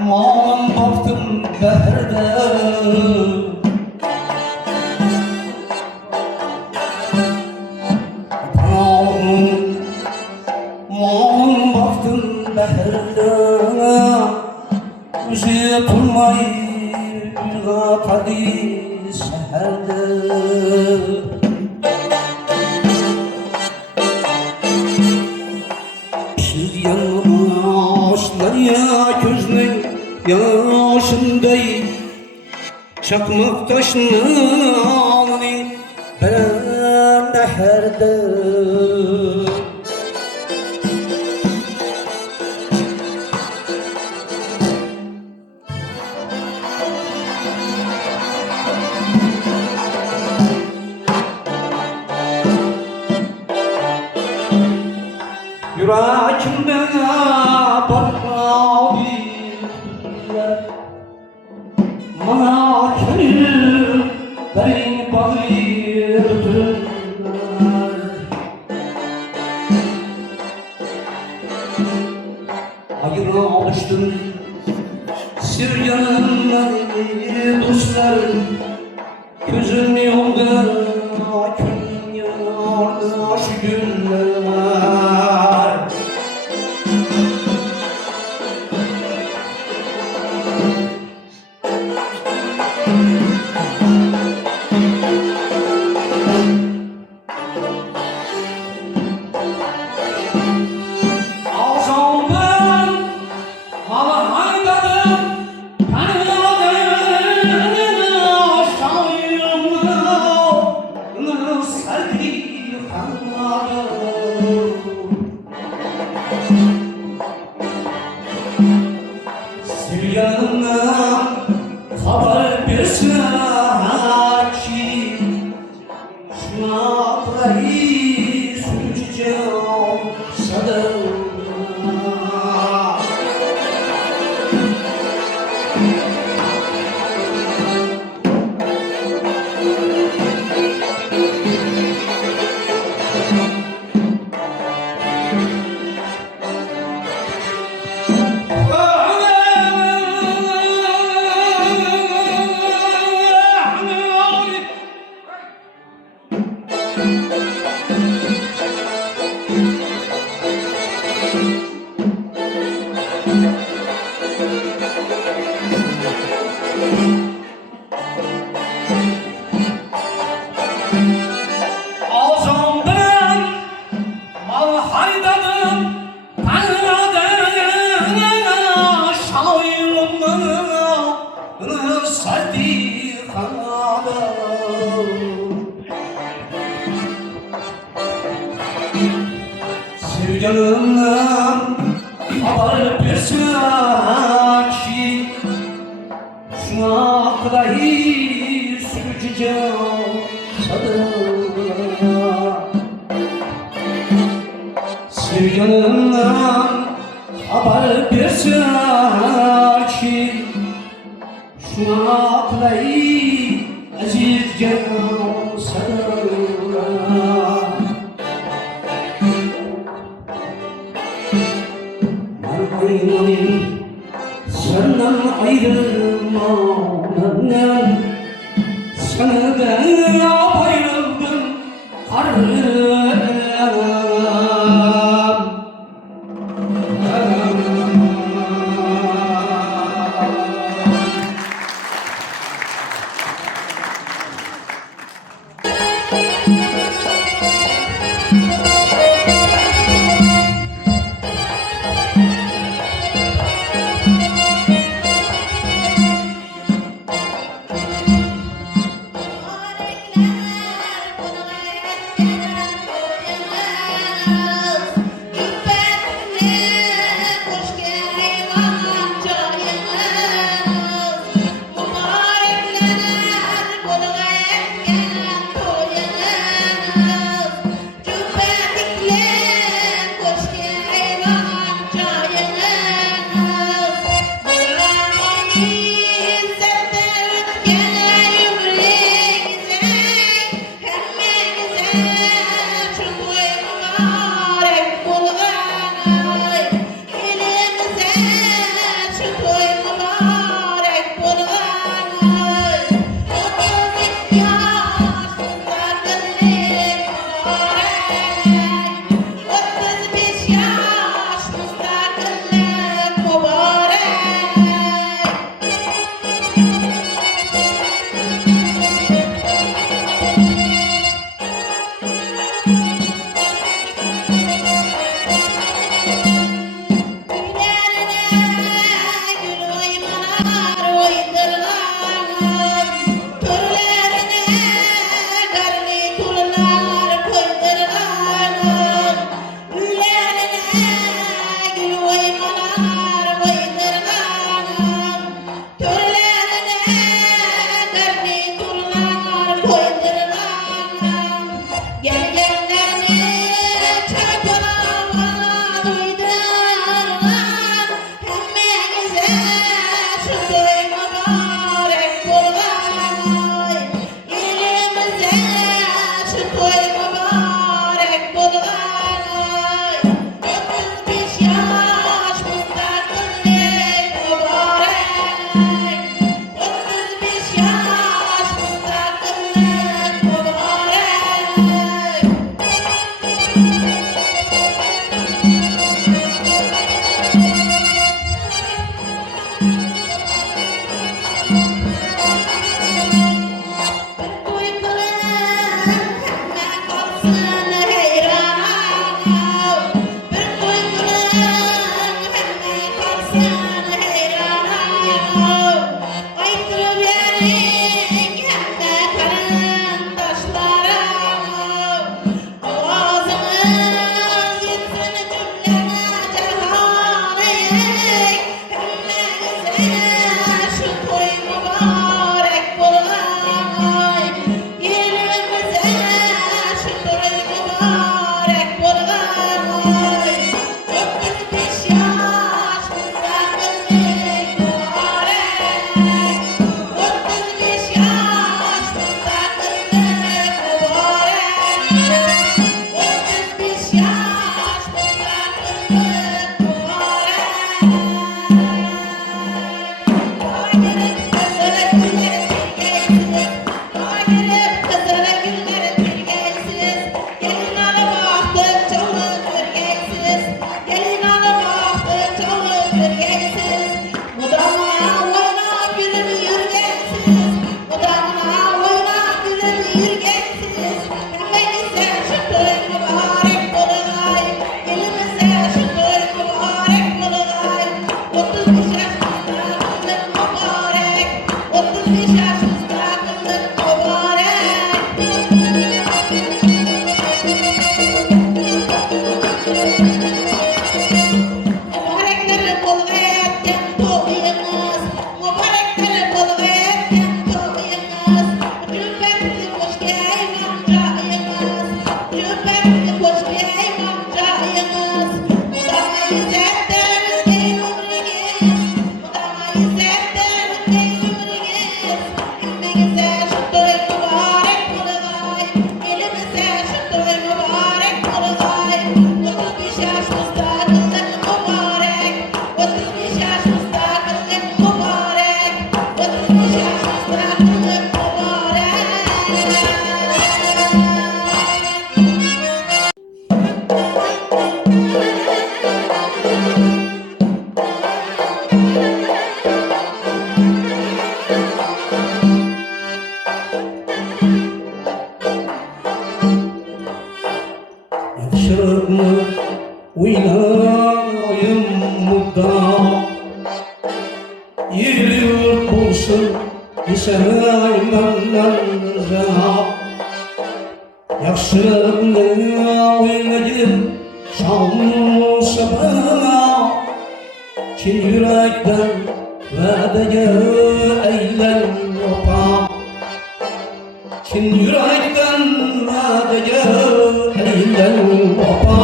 Malım baktım beherde, malım baktım beherde, Yüzü durmayı tadı seherde. Siz yanmışlar ya gözünün yaşındayım, çakmak taşını alın ben neherde. Yüreğimde barkağı birler, bana gönül beni bağırdılar. Ayrılmıştım Süryan'dan dostlar, gözüm yolda gün yanardı şu günler. Süryan'dan haber versin ki şuna burayı süreceğim sadığına. Sevcanımdan haber versin ki şuna kadar süreceğim sadığına. Sevcanımdan haber versin ki şuna kadar aziz canım sadığına. Senden ayrılmam, sana ben ayrıldım harım. Yakşırıklı uylayım mudda Yeri yurt bulsun Yisaymandan rızak Yakşırıklı uylayım şanlı sabına Çin yürekten vədəyə eylən yopa Çin yürekten vədəyə eylən yopa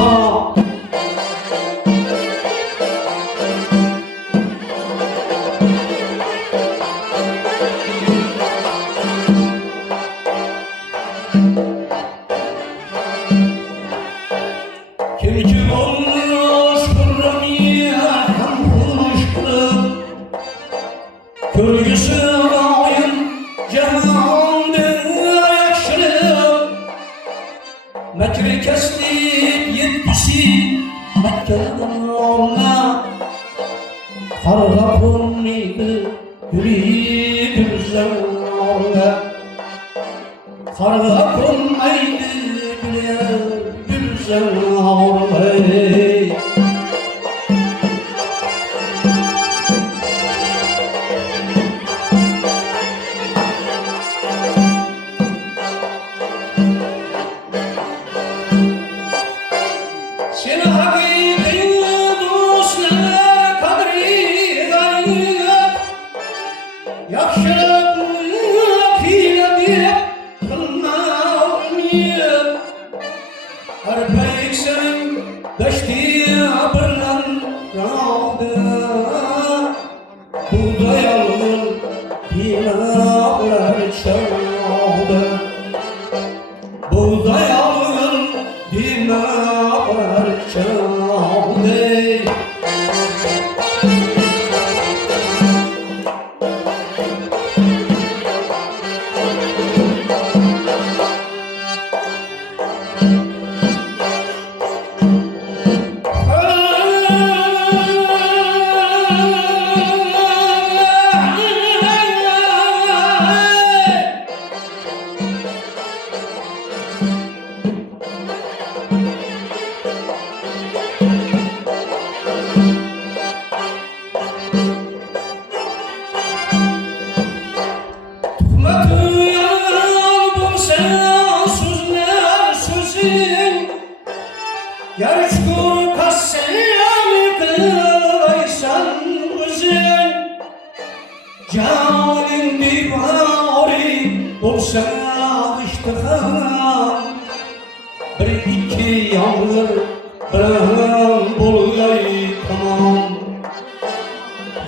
Kim ki olmuş kurramiye hem bulmuştur Kölgüsü ayın cehandır yakşırır Mekri keslik yetkisi Mekke'den orna Karga mıydı yüreği güzel orna Karga mıydı güzel orna Seni hakiki dostlar kadri gayret Yakşırıklık hile diye kılmam niyet Her peysen deşti birlen rağdı Buğday alın dinarlar çaldı Buğday alın dinarlar çaldı Yarışkur kasselam kılaysan güzel Canin divari olsa iştiham Bir iki yağmur bir bulgay tamam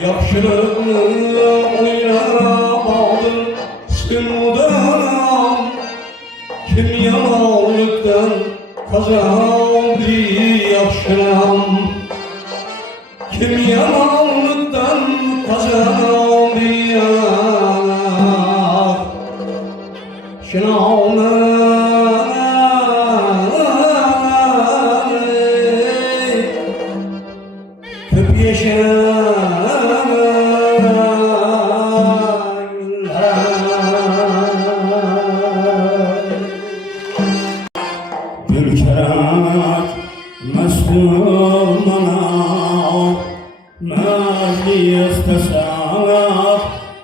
Yakşırıklı oynamadır sınıdan Kim yamanlıktan kazandı yakşıram Kim yamanlıktan kazandı yakşıram Köp yaşar Gülkerak mestur manav Mezli istesanak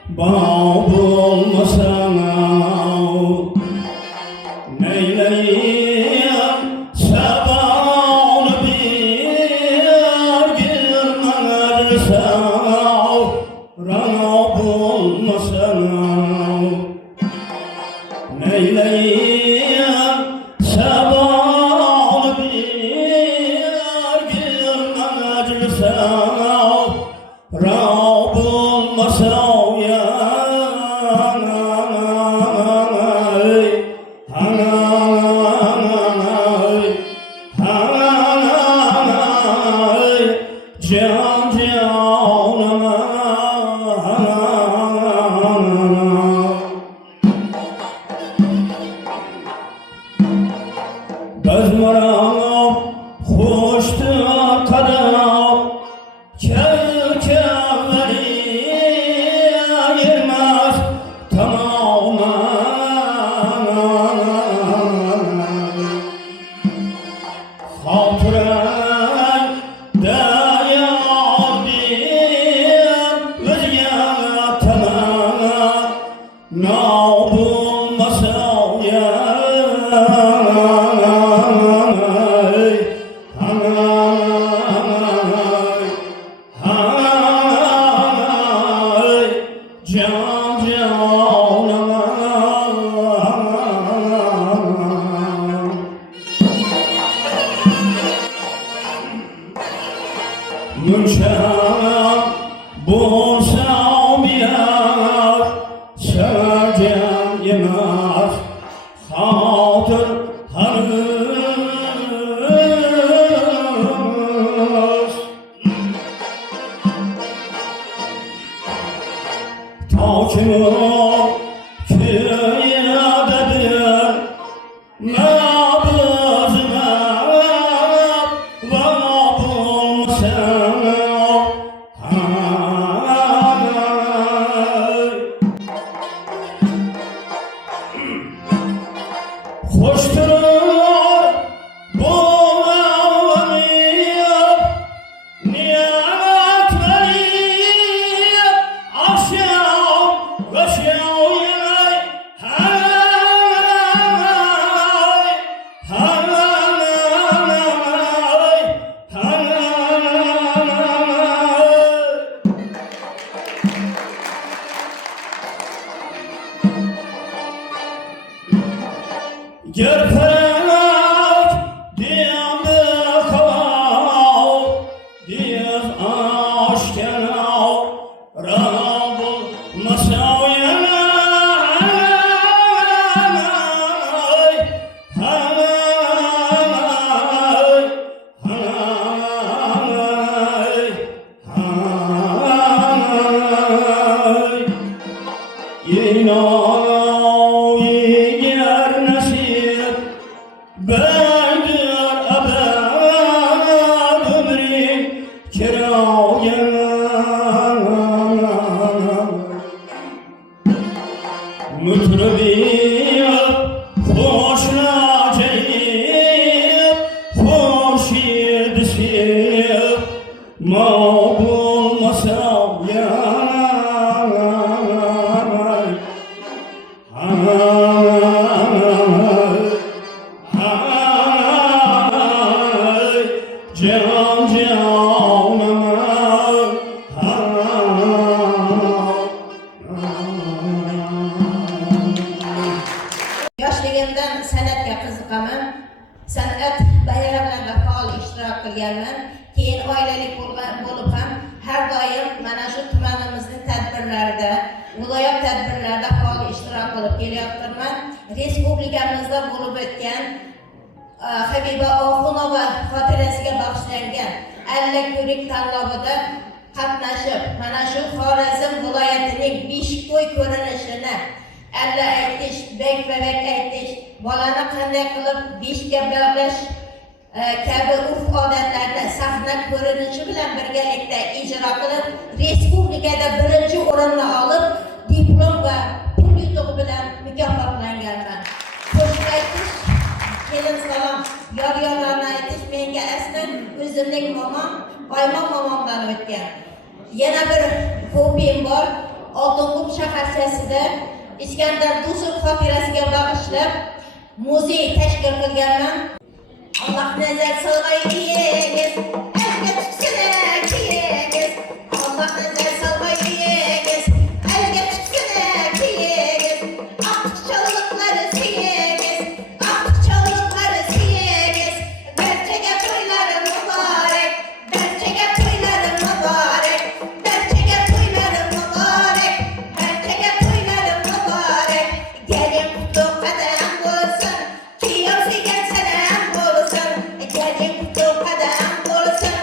Bab olmasanav Neyleyim sabahını bir girmen ersav Ranab olmasanav Neyleyim sabah Karam, hoştur karam, kevkevleri ayırmaz tamamen. Hatıran dayan bir özge tamam, nabım masal ya. Münşem bulsa bilir, söyleyeceğim yemez, hatır hanız. Ta ki o köye bedir, nabızına vabulsam. Hoştur bu avamiyat, nimetleri aşağı aşağı yay, hay, hay, hay. Gerfelek diyemde kaval, diyez aşkenav, Rabbul masaviyana, hay, hay, hay. İnan yer nasip, Beydir ebed ömrü kirayen. Mütribiyet hoşuna ceyip, hoşid sip, mağbul masavyan. Can canıma Yoshligimdan san'atga qiziqaman. San'at bayramlarida faol ishtirok qilganman. Keyin oilali bo'lib ham har doim mana shu tumanimizning tadbirlarida, viloyat tadbirlarida faol ishtirok qilib kelyapman. Respublikamizda bo'lib o'tgan Habiba Oxunova xotirasiga bag'ishlangan alla ko'rik tanlovida qatnashib, mana shu Xorazm viloyatining Beshikto'y ko'rinishini alla aytish, bek-bak aytish, bolani qanday qilib beshga bog'lash kabi urf-odatlarni sahna ko'rinishi bilan birgalikda ijro qilib, respublikada birinchi o'rinni olib, diplom va pul yutug'i bilan mukofotlanganman. Qo'shiq aytish, kelin salom, yor-yorlarni aytish menga asli o'zimning momam, Oymon momamdan o'tgan. Yana bir hobim bor, Oltinqum shaharchasida Iskandar Dusov xotirasiga bag'ishlab muzey tashkil qilganman. Allah nazar solg'ayingiz, elga tutsina kiyingiz. Allah nazar solg'ayingiz, elga tutsina kiyingiz. Aqchonliqlari siyingiz, aqchonliqlari siyingiz. Barchaga to'ylari muborak, barchaga to'ylari muborak, barchaga to'ylari muborak, barchaga to'ylari muborak. Gelin qutlug' qadam bo'lsin, kiyovsiga salam bo'lsin. Gelin qutlug' qadam bo'lsin,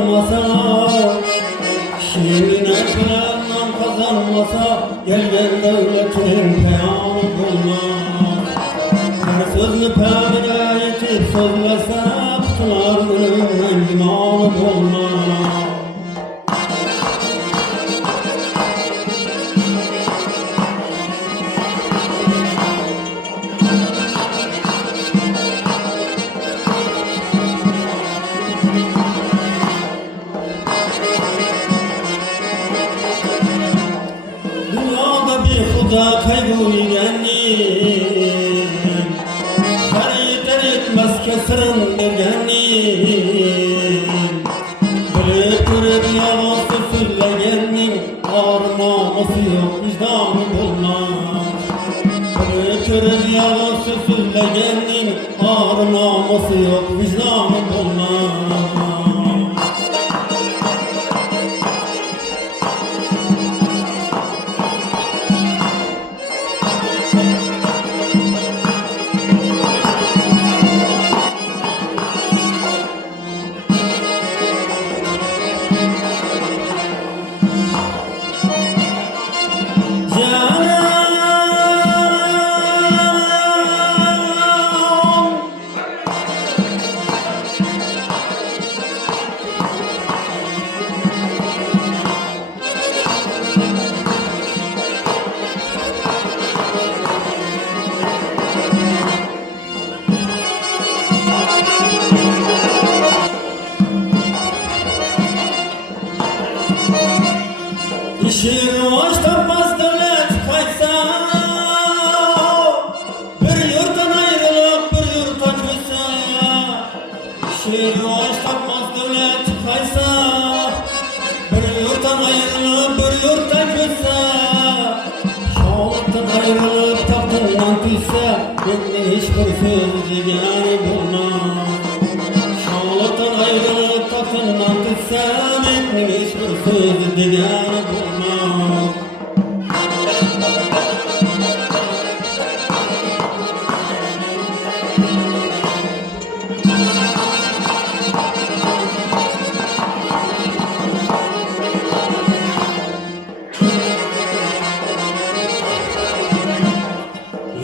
kazanmasa, şiirine nam kazanmasa, gelgen devletin peyanı bulmaz. Her sözlü pemine yetip sözlese, kutularının imanı bulmaz. Dünyada bir huda kaybuygenim, her yeter yetmez keserim degenim. Bilip görüp yalan sözlegenim, ağır namusu yok vicdanı bulmaz. Bilip görüp yalan sözlegenim, ağır namusu yok vicdanı bulmaz. İşin hoş tapmaz devlet kaysa, bir yurttan ayrılıp bir yurta köse. İşin hoş tapmaz devlet kaysa, bir yurttan ayrılıp bir yurta köse. Şahlıktan ayrılıp tahtından düşse, benden hiçbir söz degeni bulmaz. Şahlıktan ayrılıp tahtından düşse, benden hiçbir söz degeni bulmaz.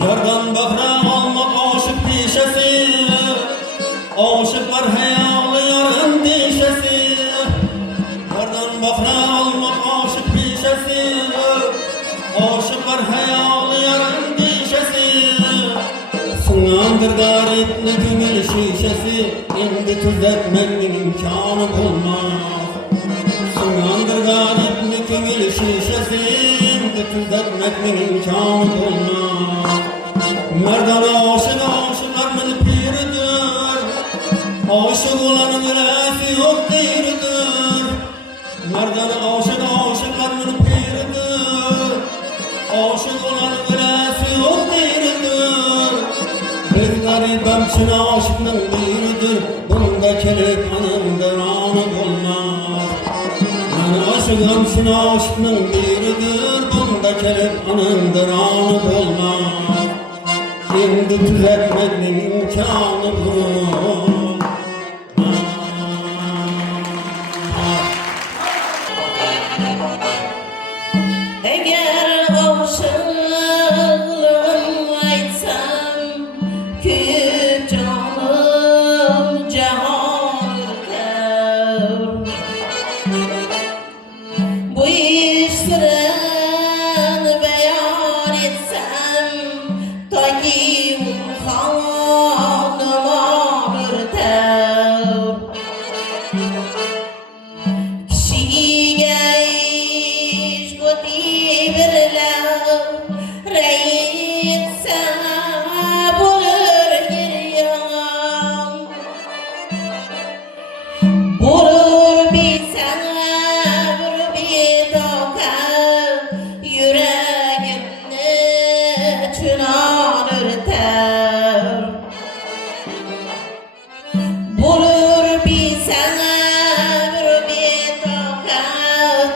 Yardan bahra almak aşık dişesi, aşıklar hayalı yarın dişesi. Yardan bahra almak aşık dişesi, aşıklar hayalı yarın dişesi. Sınandır garetli gümül şişesi, indi tüzetmenin imkanı bulmaz. Sınandır garetli gümül şişesi, indi tüzetmenin imkanı bulmaz. Merdana aşık aşıklarımın piridir, aşık olanın ülesi yok değildir. Merdana aşık aşıklarımın piridir, aşık olanın ülesi yok değildir. Bir garibem için aşıkın biridir, bunda kelip anımdır anı olmaz. Ben aşıkım için aşıkın biridir, bunda kelip anımdır anı olmaz. Şimdi düzeltmenin imkanı bu. Eğer aşığım aytsam, küçük canım cehaldir. Bu işlerini beyan etsem, ta ki hanıma örter. Kişiye iş kötü birler, reitse bulur giryan. Bulur bir sabır bir tokat, yüreğimni çınar örter. Bulur bir sabır bir tokat,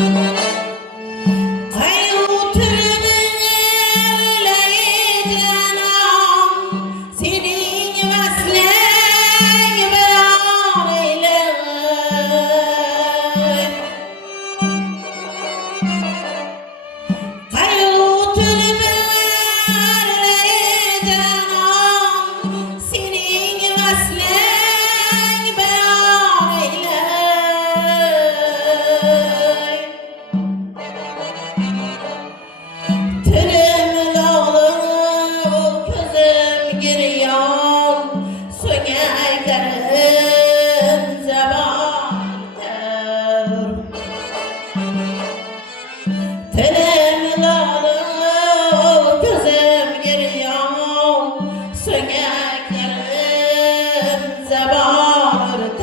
Kayu türünün canım, senin mesleğin beyan eyle. Kayu türünün canım, senin mesleğin beyan eyle. Tülüm dağlı, közüm giriyor, söneklerin zebanıdır. Tülüm dağlı, közüm giriyor, söneklerin zebanıdır.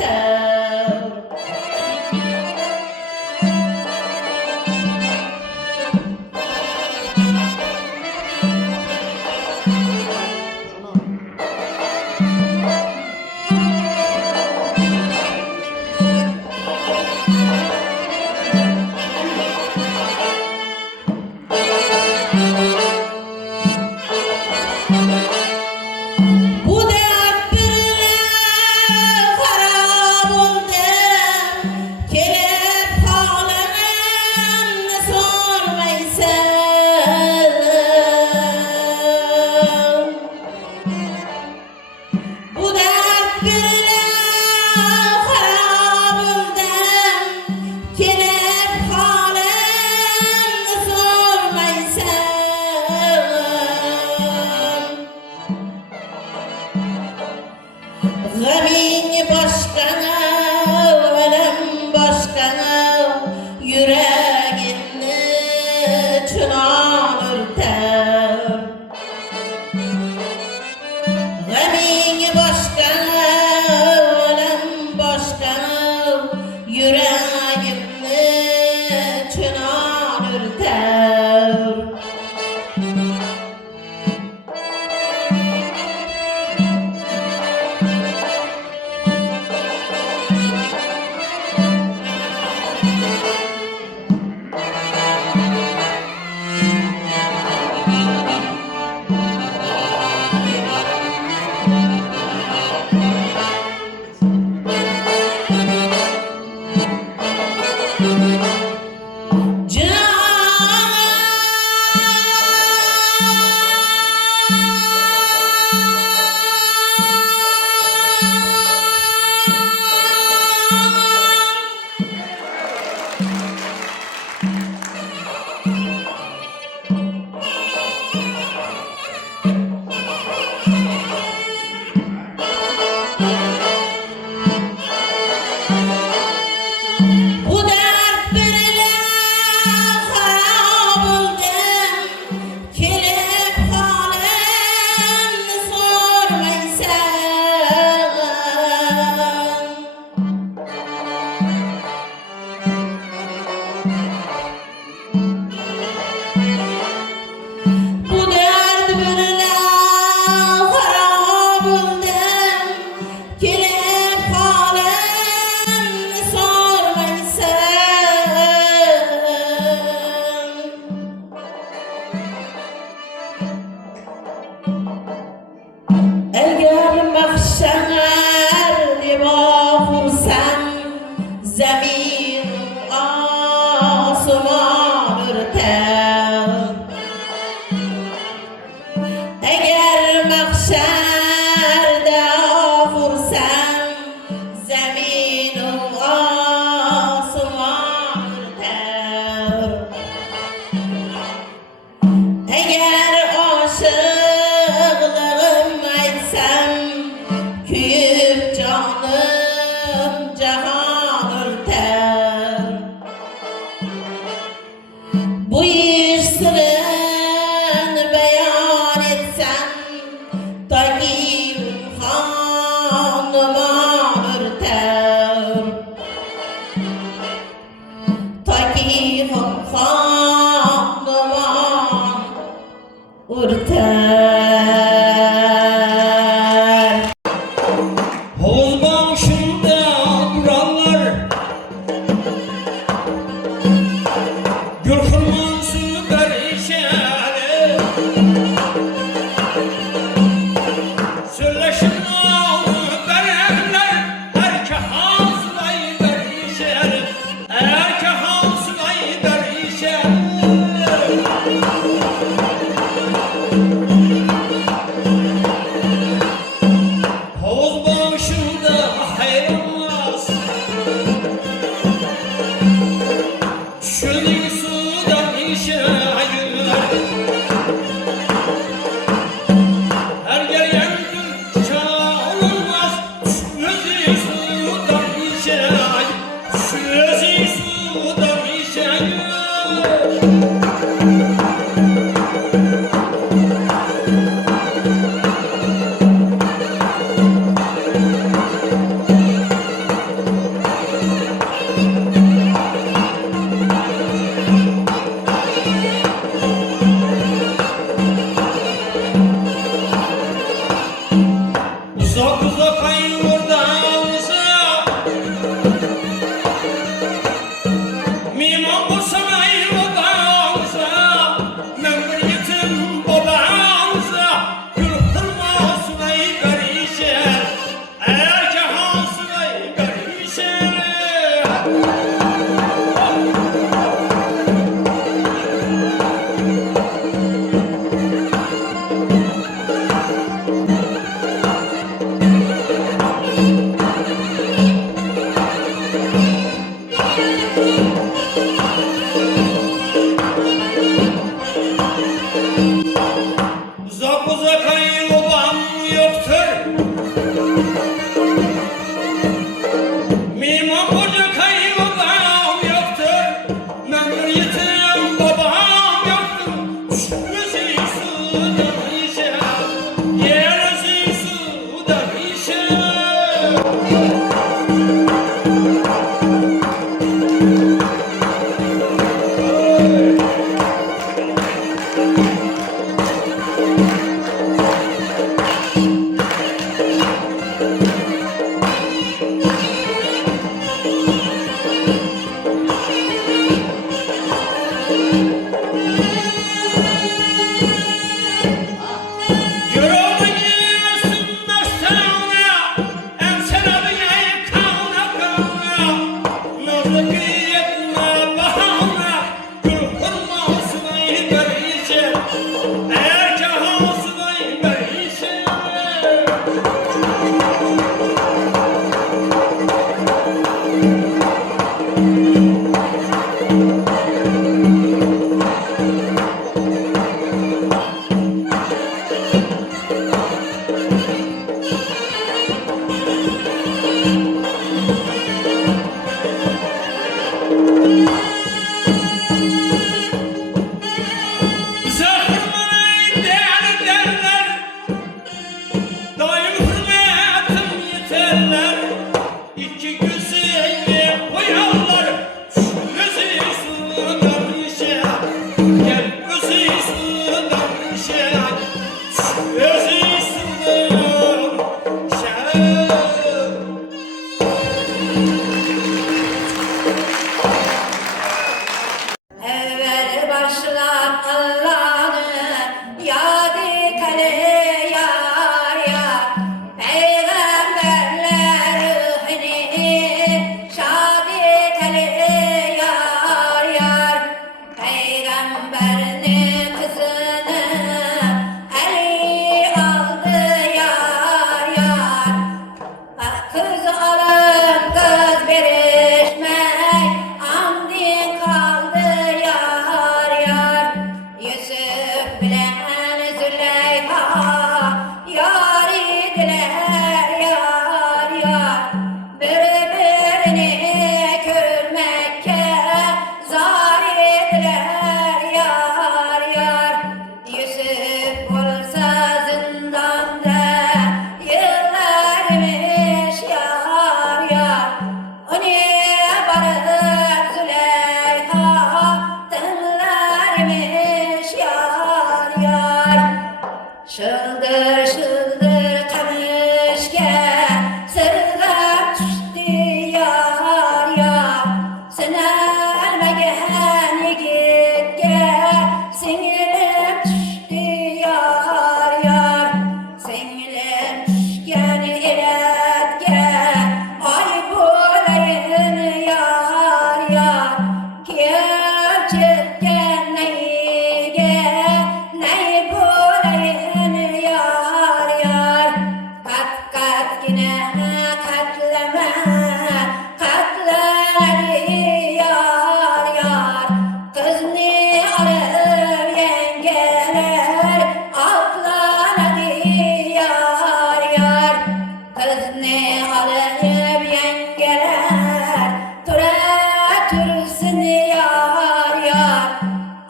Bu dert birine harap oldu, kelep halini sormaysan. Bu dert birine harap oldu, kelep halini sormaysan. Gamin başkana, ölem başkana, yüreğini çınan örter. Gamin başkana, ölem başkana, yüreğini çınan örter. Bu dert birine harap oldu, kelep halini sormaysan. Bu dert birine harap oldu, kelep halini sormaysan. Eğer mahşerde bakırsan, zemin asman örter. Eğer mahşerde bakırsan, zemin asman örter. Eğer aşığım etsem, küyüp canım cahan örter. Bu iş sırrını beyan etsem, Tayyip hanıma örter. Tayyip hanıma örter. Hovuz başında duranlar yetim babam yoktu. Gözü suda işe, yerisi suda işe. Evvel başlar Allah'ını yadi kale yar yar. Peygamberler ruhini şadi kale yar yar. Peygamberin kızını Ali aldı yar yar. Kız alın kız verişmek andin kaldı yar yar. Yusuf bilen Züleyha yar idiler yar yar. Birbirini görmekte zar idiler yar yar. Yusuf olsa zindanda yıllarmış yar yar. Onu barır Züleyha tınlarmış yar yar. Şıldır şıldır kamışken sırlar düştü yar yar. Sınarmagan yigitge singlim düştü yar yar. Singlim düşken elatge ay bulayın yar yar. Kim çetken neyge ney bulayın yar yar. Kat kat yine katlama katlanır yar yar. Kız ne alır yengeler atlanır yar yar. Kız ne alır yengeler tura tursun yar yar.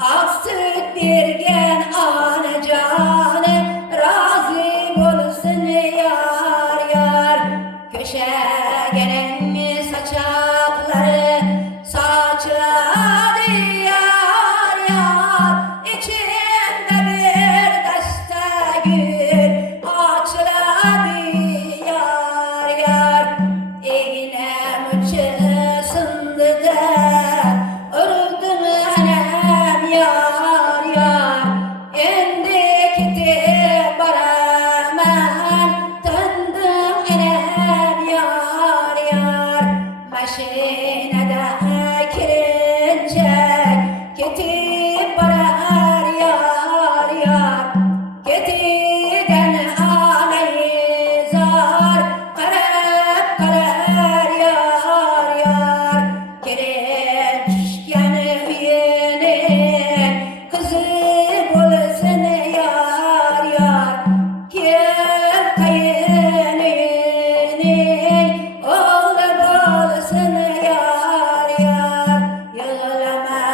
Ak süt birgen anı canı razı olsun yar yar. Köşe gelen saçakları saçladı yar yar. İçinde bir deste gül açladı yar yar. İğnem uçısındı da öldüm anam yar yar. Endi gitti baraman döndüm anam yar yar. Maşinede kirinecek gidip barar yar yar. Gididen alayı zar karab karar yar yar. Kirinçken hüyenin kızı bulsun yar yar. Kim kayınının oğlu bulsun yar yar. Yığlama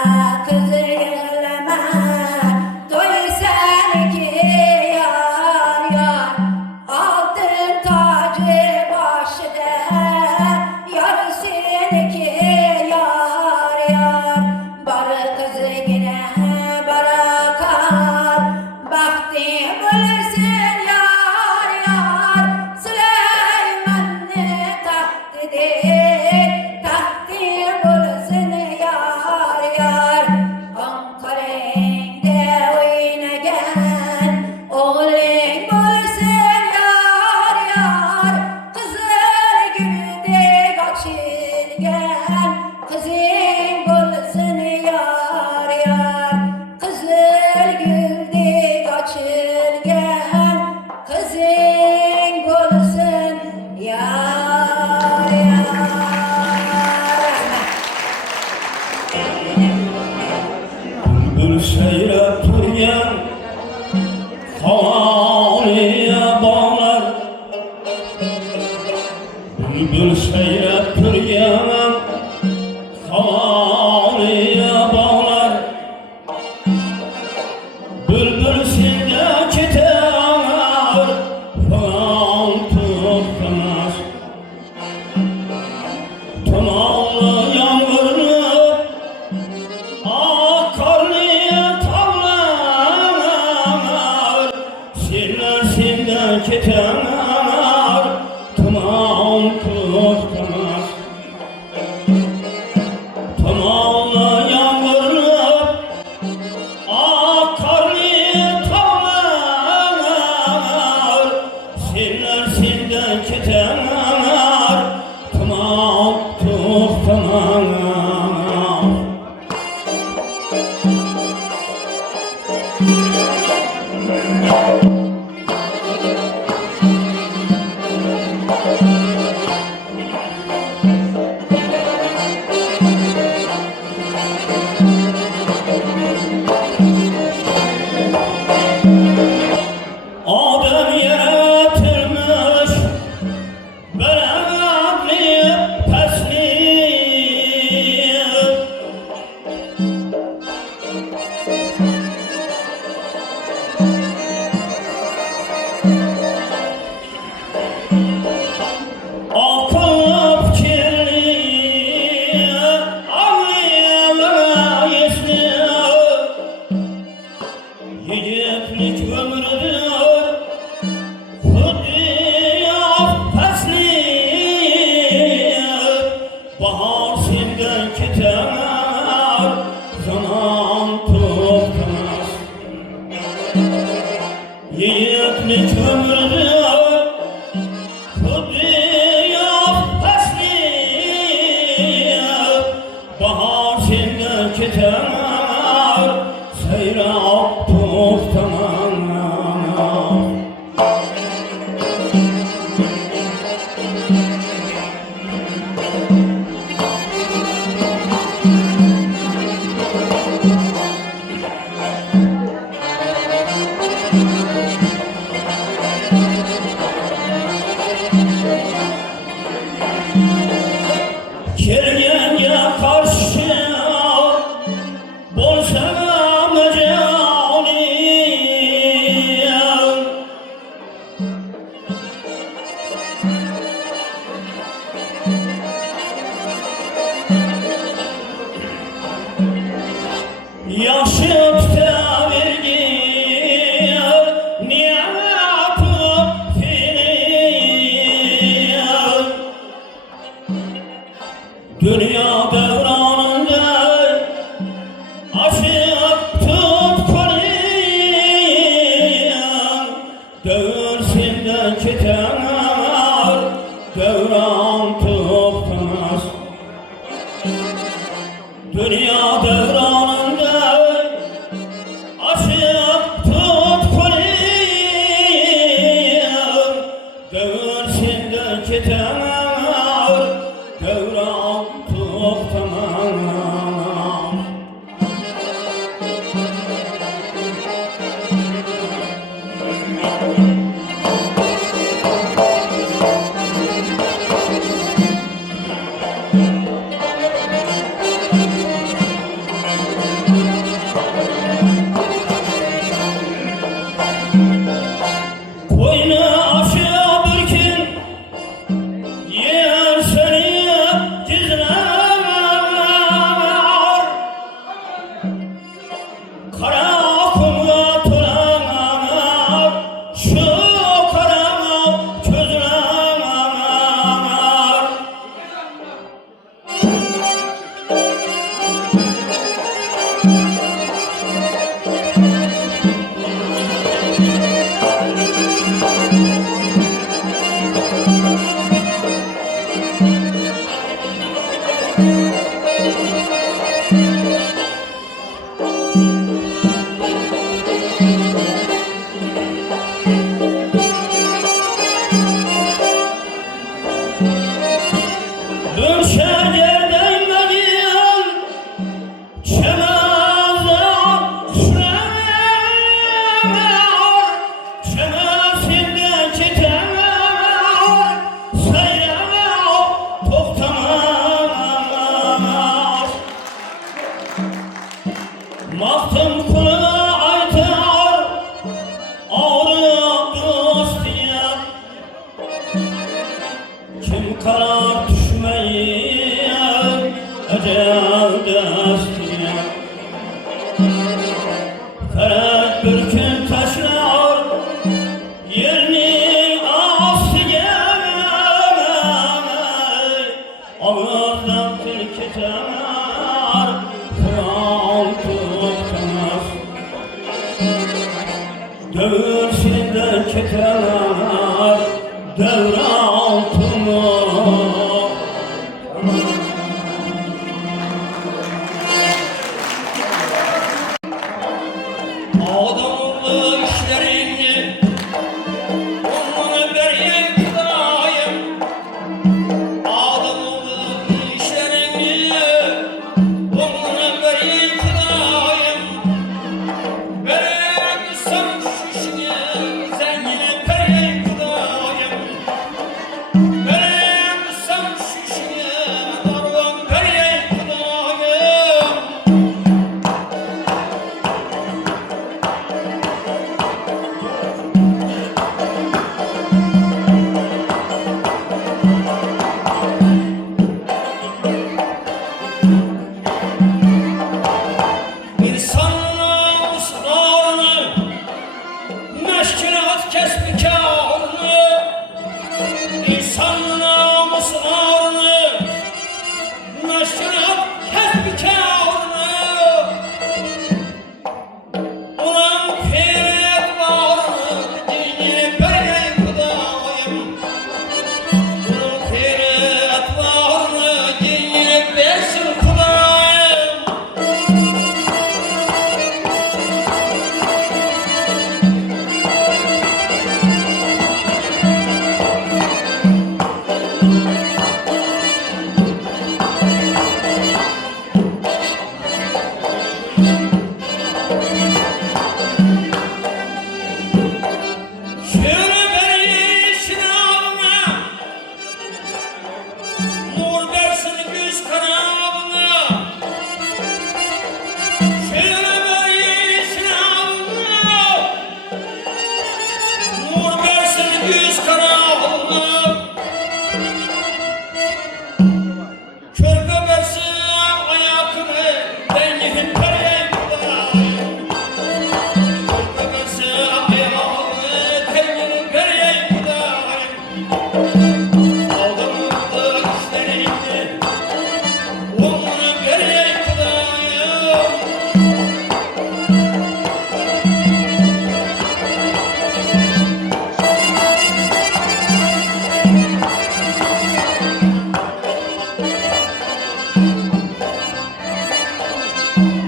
bülbül seyrep turgan havoniya bağlar, bülbül seyrep turgan havoniya bağlar, bülbül sende keter falan tutmaz. Tunağlı yağmurlu akarlı tavlar, siller senden keter tuman tutmaz. Tunağlı yağmurlu akarlı tavlar, siller senden keter tuman tutmaz. Adem yaratılmış bereketli pesli, akıllı fikirli, ağlayan yesli, yigitlik ömrüdür hüddiyat pesli, bahar senden keter zaman tutmaz. Yiğitlik ömrüdür hüddiyat pesli, bahar senden keter seyrap tutmaz. Kelgenge karşı bolsa mecali, yaxşı tutavergin niyatı fiil, dünya devranında aşık tut koyun, dövür senden keter devran tutmaz. Dünya devranında aşık tut koyun, dövür senden keter devran tutmaz. Koyna aşağı bir gün yer seni gizler, kara kumla turar şu kara közler. Düşer yerden çemazdan Mahtum kuluna aytar ağrıyan dostiyem. Kim karar düşmeyen ecel destiyem. Ferhat bir gün taşlar yerini astıya. Ağırdan tilketer kral tutmaz. Dövür silinden keter devre altına. Adamlı işlerini onlara vereyim kıdayım. Adamlı işlerini onlara vereyim kıdayım. Verebilsem şişini zengini vereyim kıdayım. Verebilsem şişini darvan vereyim kıdayım. İnsanın ısrarını, meşkilat kesbikarını, insanın ısrarını, meşkilat kesbikarını, ulan fiiliyet varını, dini vereyim kıdayım. Ulan fiiliyet varını, dini versin kıdayım. Şöyle verişin alına, nur versin göz kanalına. Şöyle verişin alına, nur versin göz kanalına. Körpe versin ayakını, ben yihip vereyim kıdayım. Körpe versin ayağını, ben yihip vereyim kıdayım. Aldırmadı işlerini, onlara vereyim kıdayım.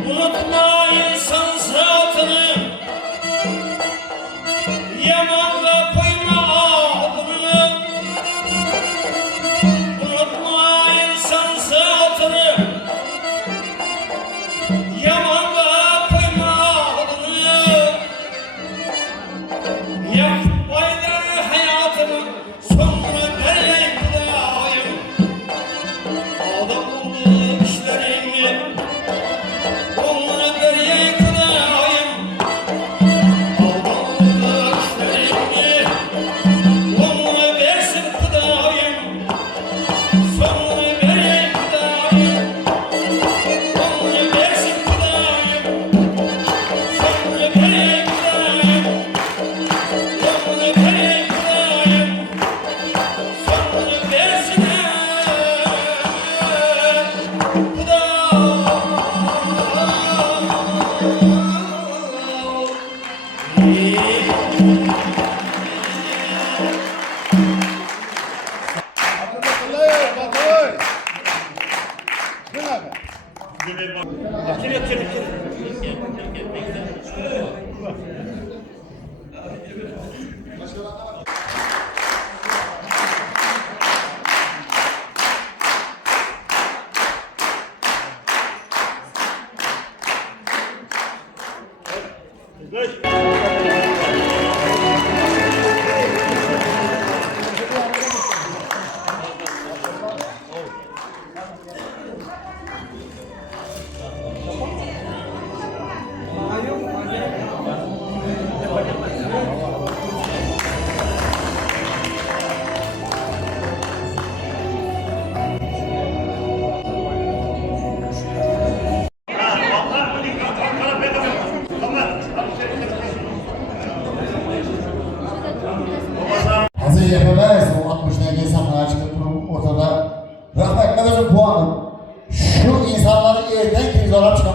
Unutma insan zatını, yamanla koyma adını. Unutma insan zatını, yamanla koyma adını. Yak bayları hayatını, sonra vereyim kıdayım. Adamlı işlerini, onlara vereyim kıdayım. Aldırmadı işlerini, onlara versin kıdayım. Sonra vereyim kıdayım. Onlara versin kıdayım. Sonra vereyim kıdayım. Onlara vereyim kıdayım. Sonra versin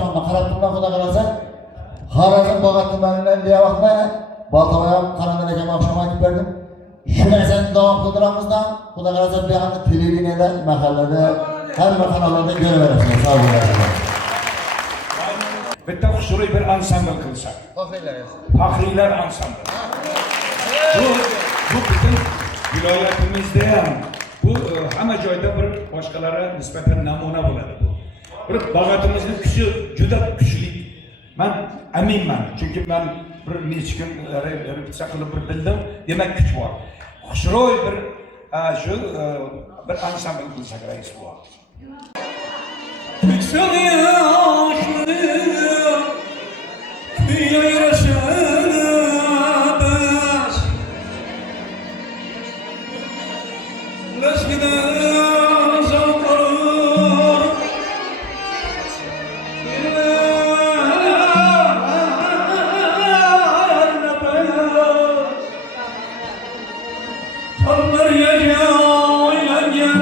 tomonda qarab turgan xudo qalasa Xorazm Bog'ot tumanidan diye vaqtda Baltabayam Qarandan akama akşam aytib berdim. Shu narsani davom qildiramizdan xudo qalasa bu yoqda televideniyada, mahallada, hamma kanallarda ko'raverasizlar. Sog' bo'linglar. Bitta xushro'y bir ansambl qilsak. Faxriylar ansambli. Bu bizim viloyatimizda ham bu hamma joyda bir boshqalarga nisbatan namuna bo'ladi bu. Bir Bog'otimizning kuchi juda kuchli. Men aminman, chunki men bir necha kun repetitsiya qilib bir bildim, demak kuch bor. Xushro'y bir shu bir ansambl qilsak rais bu. Yüksel yaşlı Küye yaşamaz Leskide zavkar Birler nefes Kallar yaylayken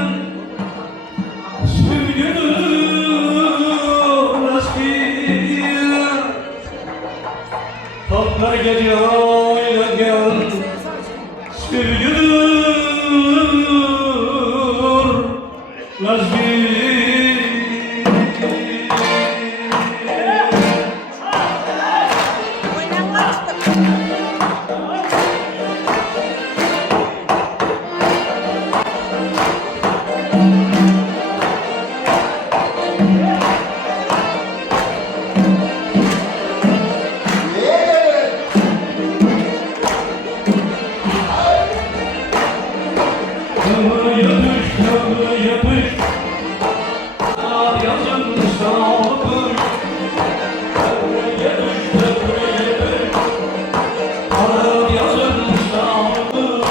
Kalpler gece oynayan sevgidir Lazmi yapış yazın sağlık yazın sağlık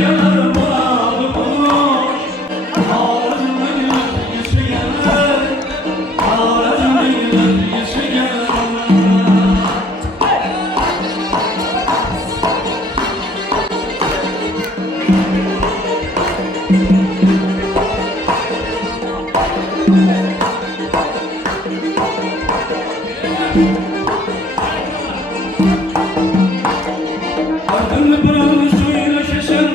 Yalan bağlı Ardını bırak suyla şişen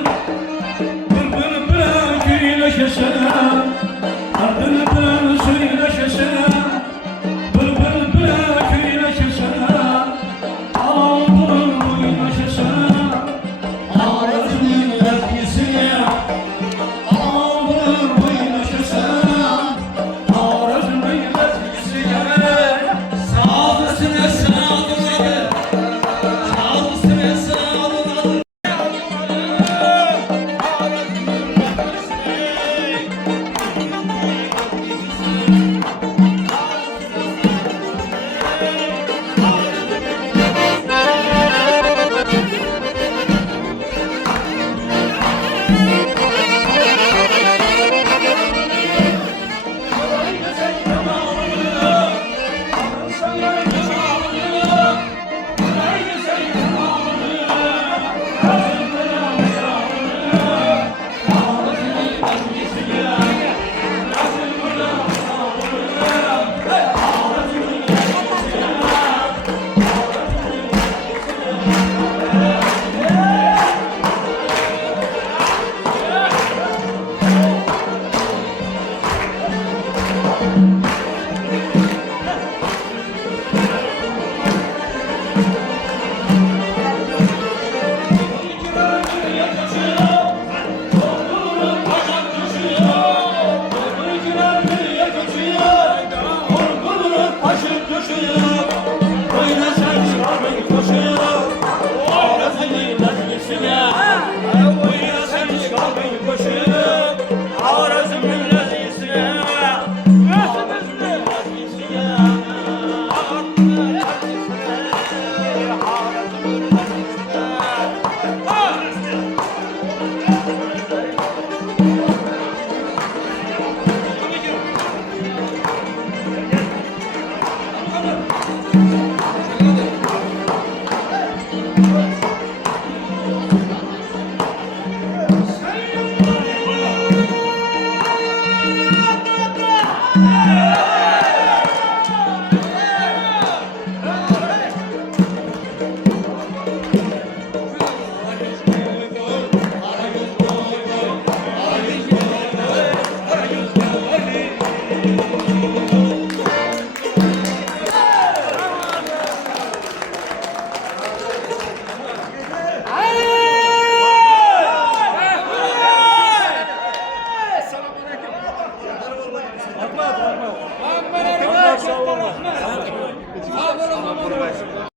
Rahmat. Rahmat. Rahmat. Sağ olun.